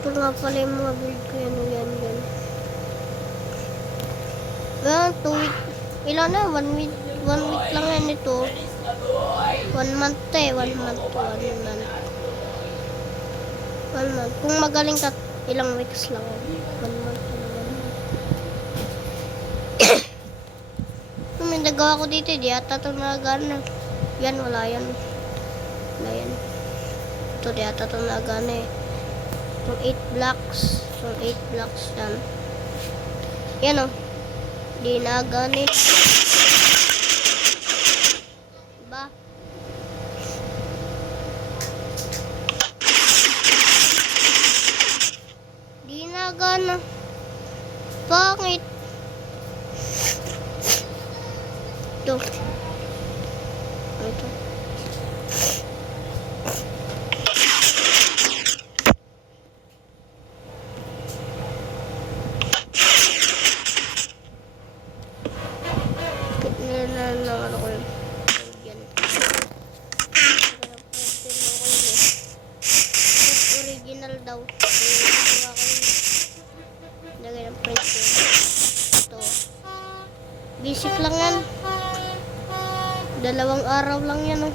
Ito nga pala yung mga build ko. Yan. Well, 2 week. Ilan na? 1 week. 1 week lang yan ito. 1 month eh. 1 month. 1 month. Kung magaling ka, ilang weeks lang. 1 month. Kung may nagawa ko dito, di ata ito nagana. Yan, wala yan. Ito, di ata ito nagana eh. From 8 blocks. Yan. Yan o. Di nagana eh. Diba? Di nagana. Bakit? Ito. Original daw. Lagay ng print ko. Ito. Basic lang yan. 2 araw lang yan.